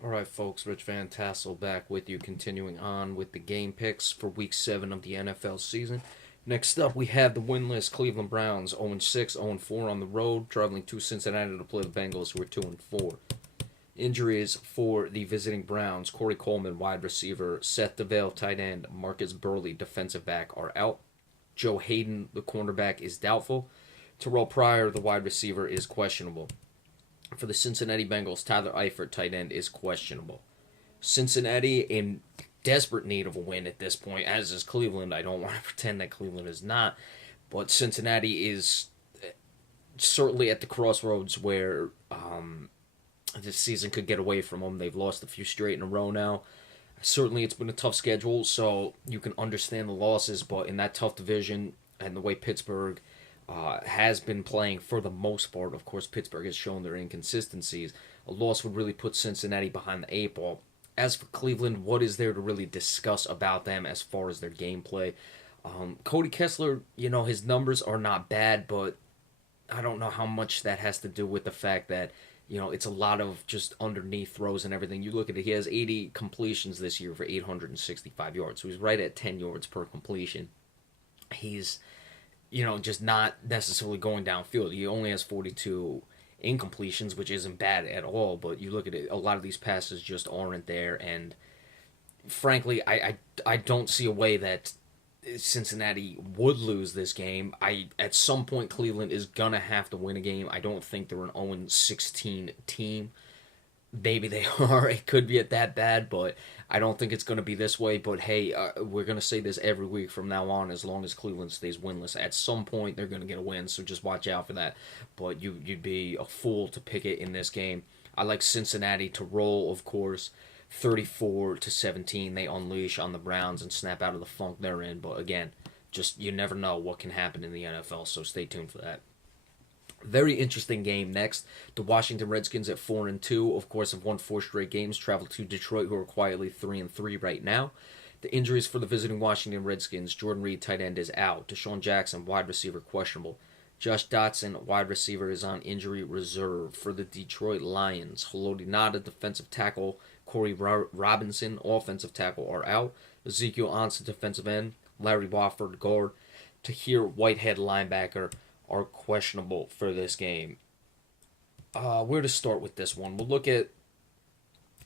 All right, folks, Rich Van Tassel back with you, continuing on with the game picks for Week 7 of the NFL season. Next up, we have the winless Cleveland Browns, 0-6, 0-4 on the road, traveling to Cincinnati to play the Bengals, who are 2-4. Injuries for the visiting Browns: Corey Coleman, wide receiver; Seth DeVale, tight end; Marcus Burley, defensive back, are out. Joe Hayden, the cornerback, is doubtful. Terrell Pryor, the wide receiver, is questionable. For the Cincinnati Bengals, Tyler Eifert, tight end, is questionable. Cincinnati in desperate need of a win at this point, as is Cleveland. I don't want to pretend that Cleveland is not, but Cincinnati is certainly at the crossroads where this season could get away from them. They've lost a few straight in a row now. Certainly, it's been a tough schedule, so you can understand the losses, but in that tough division and the way Pittsburgh has been playing for the most part, of course, Pittsburgh has shown their inconsistencies. A loss would really put Cincinnati behind the eight ball. As for Cleveland, what is there to really discuss about them as far as their gameplay? Cody Kessler, his numbers are not bad, but I don't know how much that has to do with the fact that it's a lot of just underneath throws and everything. You look at it, he has 80 completions this year for 865 yards. So he's right at 10 yards per completion. He's, just not necessarily going downfield. He only has 42 incompletions, which isn't bad at all. But you look at it, a lot of these passes just aren't there. And frankly, I don't see a way that Cincinnati would lose this game. At some point Cleveland is gonna have to win a game. I don't think they're an 0-16 team. Maybe they are. It could be at that bad, but I don't think it's going to be this way. But hey, we're going to say this every week from now on. As long as Cleveland stays winless, at some point they're going to get a win. So just watch out for that. But you'd be a fool to pick it in this game. I like Cincinnati to roll, of course. 34-17, they unleash on the Browns and snap out of the funk they're in. But again, just you never know what can happen in the NFL. So stay tuned for that. Very interesting game next. The Washington Redskins at 4-2, of course, have won four straight games. Travel to Detroit, who are quietly 3-3 right now. The injuries for the visiting Washington Redskins: Jordan Reed, tight end, is out. Deshaun Jackson, wide receiver, questionable. Josh Dotson, wide receiver, is on injury reserve. For the Detroit Lions, Haloti Ngata, defensive tackle; Corey Robinson, offensive tackle, are out. Ezekiel Ansah, defensive end; Larry Wofford, guard; Tahir Whitehead, linebacker, are questionable for this game. Where to start with this one? We'll look at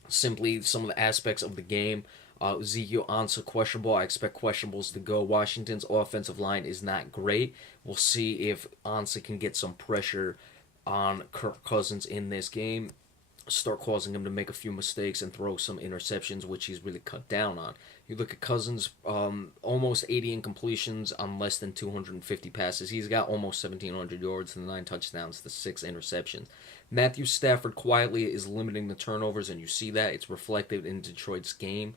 simply some of the aspects of the game. Ezekiel Ansah, questionable. I expect questionables to go. Washington's offensive line is not great. We'll see if Ansah can get some pressure on Kirk Cousins in this game, start causing him to make a few mistakes and throw some interceptions, which he's really cut down on. You look at Cousins, almost 80 incompletions on less than 250 passes. He's got almost 1,700 yards and 9 touchdowns to 6 interceptions. Matthew Stafford quietly is limiting the turnovers, and you see that. It's reflected in Detroit's game.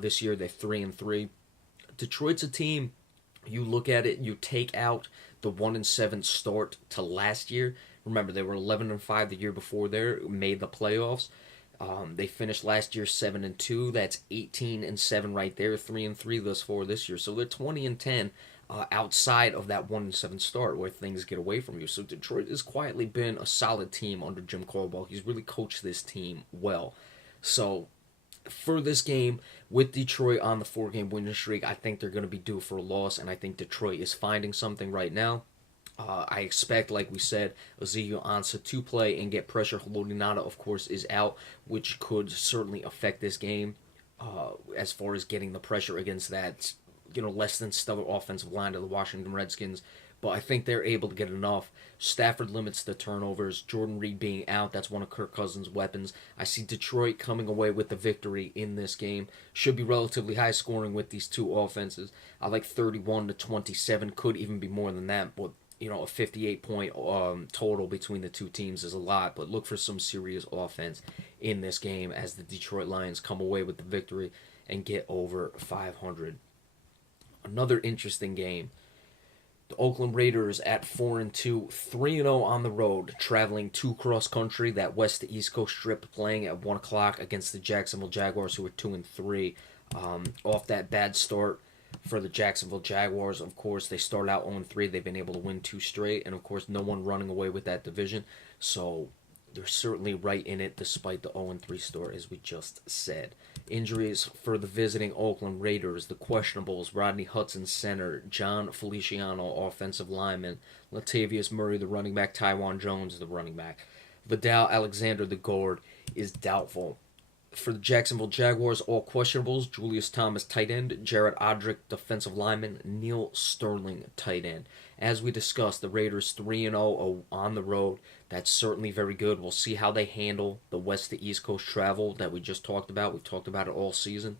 This year, they're 3-3. Detroit's a team, you look at it, you take out the 1-7 start to last year. Remember, they were 11-5 the year before there, made the playoffs. They finished last year 7-2. That's 18-7 right there. 3-3 thus far this year. So they're 20-10 outside of that 1-7 start where things get away from you. So Detroit has quietly been a solid team under Jim Caldwell. He's really coached this team well. So for this game with Detroit on the 4-game winning streak, I think they're going to be due for a loss, and I think Detroit is finding something right now. I expect, like we said, Ezekiel Ansah to play and get pressure. Haloti Ngata, of course, is out, which could certainly affect this game as far as getting the pressure against that, less than stellar offensive line of the Washington Redskins. But I think they're able to get enough. Stafford limits the turnovers. Jordan Reed being out, that's one of Kirk Cousins' weapons. I see Detroit coming away with the victory in this game. Should be relatively high scoring with these two offenses. I like 31-27, could even be more than that, but a 58-point total between the two teams is a lot, but look for some serious offense in this game as the Detroit Lions come away with the victory and get over 500. Another interesting game. The Oakland Raiders at 4-2, 3-0 on the road, traveling to cross country, that west to east coast strip, playing at 1 o'clock against the Jacksonville Jaguars, who are 2-3. Off that bad start for the Jacksonville Jaguars, of course, they start out 0-3. They've been able to win 2 straight, and of course, no one running away with that division. So They're certainly right in it despite the 0-3 start, as we just said. Injuries for the visiting Oakland Raiders, the questionables: Rodney Hudson, center; John Feliciano, offensive lineman; Latavius Murray, the running back; Tywan Jones, the running back. Vidal Alexander, the guard, is doubtful. For the Jacksonville Jaguars, all questionables: Julius Thomas, tight end; Jared Odrick, defensive lineman; Neil Sterling, tight end. As we discussed, the Raiders 3-0 on the road. That's certainly very good. We'll see how they handle the West to East Coast travel that we just talked about. We've talked about it all season.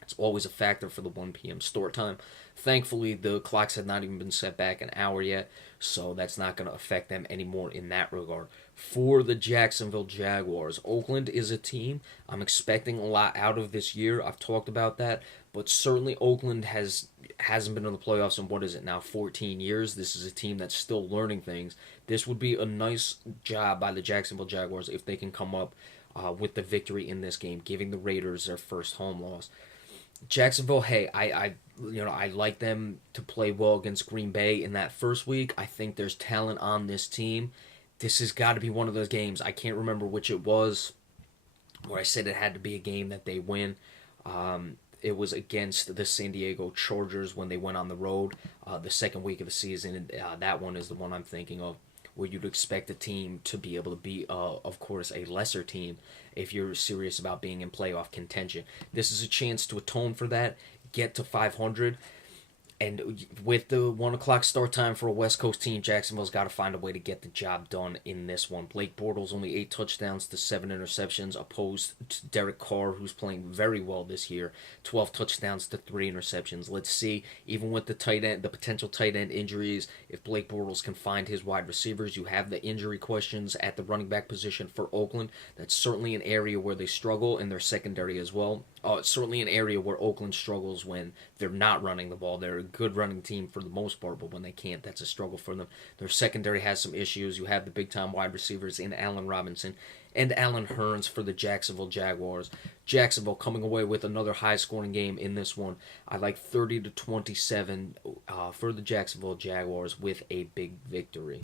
It's always a factor for the 1 p.m. start time. Thankfully, the clocks had not even been set back an hour yet, so that's not going to affect them anymore in that regard. For the Jacksonville Jaguars, Oakland is a team I'm expecting a lot out of this year. I've talked about that, but certainly Oakland hasn't been in the playoffs in, what is it now, 14 years. This is a team that's still learning things. This would be a nice job by the Jacksonville Jaguars if they can come up with the victory in this game, giving the Raiders their first home loss. Jacksonville, hey, I like them to play well against Green Bay in that first week. I think there's talent on this team. This has got to be one of those games. I can't remember which it was where I said it had to be a game that they win. It was against the San Diego Chargers when they went on the road the second week of the season. And that one is the one I'm thinking of, where you'd expect a team to be able to beat, of course, a lesser team if you're serious about being in playoff contention. This is a chance to atone for that, get to 500. And with the 1 o'clock start time for a West Coast team, Jacksonville's got to find a way to get the job done in this one. Blake Bortles only 8 touchdowns to 7 interceptions, opposed to Derek Carr, who's playing very well this year, 12 touchdowns to 3 interceptions. Let's see, even with the potential tight end injuries, if Blake Bortles can find his wide receivers. You have the injury questions at the running back position for Oakland. That's certainly an area where they struggle, in their secondary as well. It's certainly an area where Oakland struggles when they're not running the ball. They're a good running team for the most part, but when they can't, that's a struggle for them. Their secondary has some issues. You have the big-time wide receivers in Allen Robinson and Allen Hurns for the Jacksonville Jaguars. Jacksonville coming away with another high-scoring game in this one. I like 30-27 for the Jacksonville Jaguars with a big victory.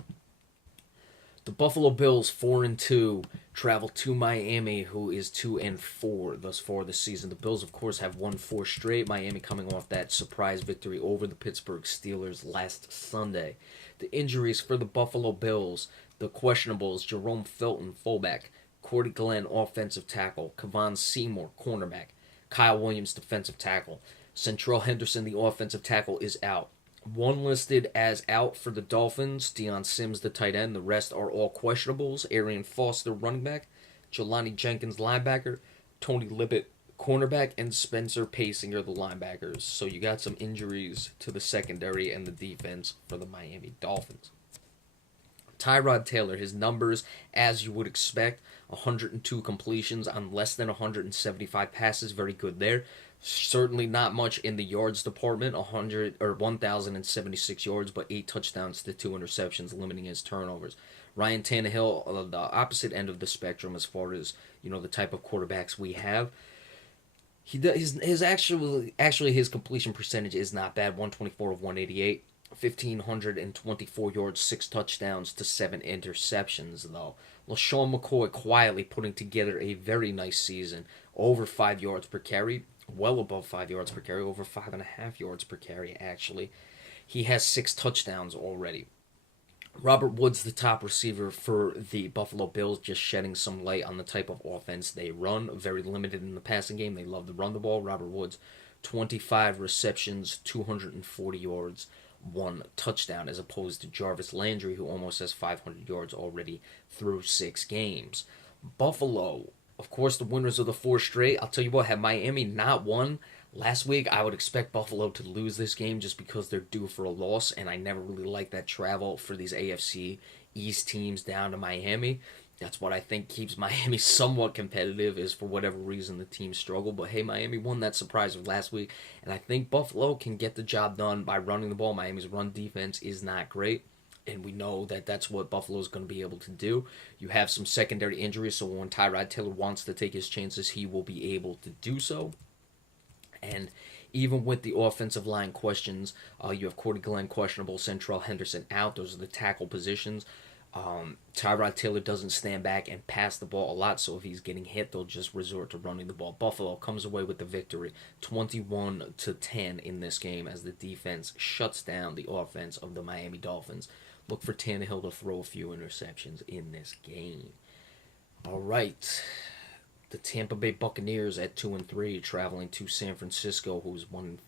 The Buffalo Bills, 4-2, travel to Miami, who is 2-4 thus far this season. The Bills, of course, have won 4 straight. Miami coming off that surprise victory over the Pittsburgh Steelers last Sunday. The injuries for the Buffalo Bills, the questionables: Jerome Felton, fullback; Cordy Glenn, offensive tackle; Kevon Seymour, cornerback; Kyle Williams, defensive tackle. Centrell Henderson, the offensive tackle, is out. One listed as out for the Dolphins: Deion Sims, the tight end. The rest are all questionables: Arian Foster, running back; Jelani Jenkins, linebacker; Tony Libbett, cornerback; and Spencer Pasinger, the linebackers. So you got some injuries to the secondary and the defense for the Miami Dolphins. Tyrod Taylor, his numbers, as you would expect: 102 completions on less than 175 passes. Very good there. Certainly not much in the yards department, 1,076 yards, but 8 touchdowns to 2 interceptions, limiting his turnovers. Ryan Tannehill, the opposite end of the spectrum as far as the type of quarterbacks we have. His his completion percentage is not bad, 124 of 188. 1,524 yards, 6 touchdowns to 7 interceptions, though. LaShawn McCoy quietly putting together a very nice season. Over 5 yards per carry, well above 5 yards per carry, over 5.5 yards per carry, actually. He has 6 touchdowns already. Robert Woods, the top receiver for the Buffalo Bills, just shedding some light on the type of offense they run. Very limited in the passing game. They love to run the ball. Robert Woods, 25 receptions, 240 yards, 1 touchdown, as opposed to Jarvis Landry, who almost has 500 yards already through 6 games. Buffalo, of course, the winners of the 4 straight. I'll tell you what, had Miami not won last week, I would expect Buffalo to lose this game just because they're due for a loss, and I never really like that travel for these AFC East teams down to Miami. That's what I think keeps Miami somewhat competitive, is for whatever reason the team struggle. But hey, Miami won that surprise of last week, and I think Buffalo can get the job done by running the ball. Miami's run defense is not great, and we know that that's what Buffalo's going to be able to do. You have some secondary injuries, so when Tyrod Taylor wants to take his chances, he will be able to do so. And even with the offensive line questions, you have Cordy Glenn questionable, Centrell Henderson out. Those are the tackle positions. Tyrod Taylor doesn't stand back and pass the ball a lot, so if he's getting hit, they'll just resort to running the ball. Buffalo comes away with the victory, 21-10 in this game, as the defense shuts down the offense of the Miami Dolphins. Look for Tannehill to throw a few interceptions in this game. All right, the Tampa Bay Buccaneers at 2-3, traveling to San Francisco, who's 1-5.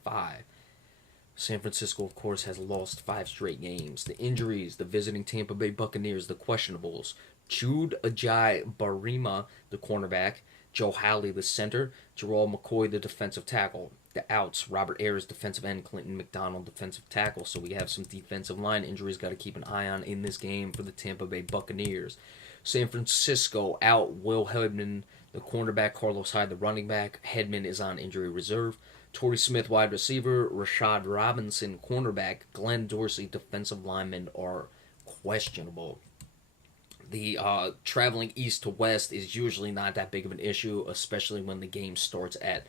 San Francisco, of course, has lost 5 straight games. The injuries, the visiting Tampa Bay Buccaneers, the questionables. Jude Ajay-Barima, the cornerback. Joe Halley, the center. Jerome McCoy, the defensive tackle. The outs, Robert Ayers, defensive end. Clinton McDonald, defensive tackle. So we have some defensive line injuries got to keep an eye on in this game for the Tampa Bay Buccaneers. San Francisco out, Will Hedman, the cornerback. Carlos Hyde, the running back. Hedman is on injury reserve. Torrey Smith, wide receiver. Rashad Robinson, cornerback. Glenn Dorsey, defensive lineman, are questionable. The traveling east to west is usually not that big of an issue, especially when the game starts at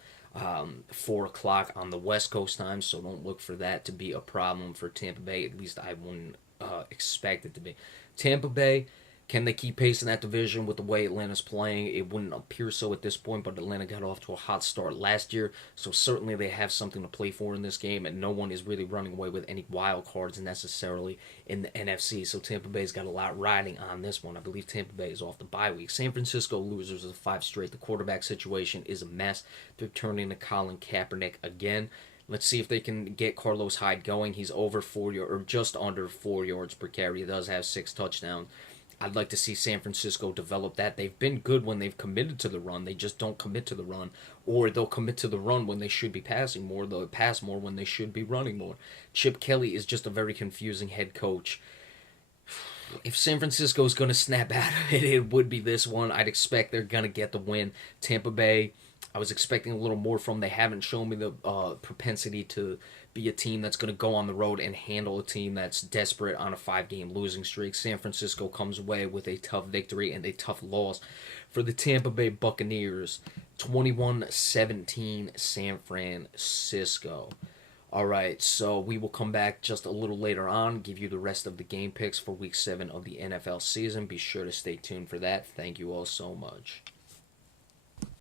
4 o'clock on the West Coast time, so don't look for that to be a problem for Tampa Bay. At least I wouldn't expect it to be. Tampa Bay, can they keep pace in that division with the way Atlanta's playing? It wouldn't appear so at this point, but Atlanta got off to a hot start last year, so certainly they have something to play for in this game, and no one is really running away with any wild cards necessarily in the NFC, so Tampa Bay's got a lot riding on this one. I believe Tampa Bay is off the bye week. San Francisco losers of 5 straight. The quarterback situation is a mess. They're turning to Colin Kaepernick again. Let's see if they can get Carlos Hyde going. He's over 4 yards, or just under 4 yards per carry. He does have 6 touchdowns. I'd like to see San Francisco develop that. They've been good when they've committed to the run. They just don't commit to the run. Or they'll commit to the run when they should be passing more. They'll pass more when they should be running more. Chip Kelly is just a very confusing head coach. If San Francisco is going to snap out of it, it would be this one. I'd expect they're going to get the win. Tampa Bay, I was expecting a little more from. They haven't shown me the propensity to be a team that's going to go on the road and handle a team that's desperate on a 5-game losing streak. San Francisco comes away with a tough victory and a tough loss for the Tampa Bay Buccaneers. 21-17 San Francisco. All right, so we will come back just a little later on, give you the rest of the game picks for Week 7 of the NFL season. Be sure to stay tuned for that. Thank you all so much.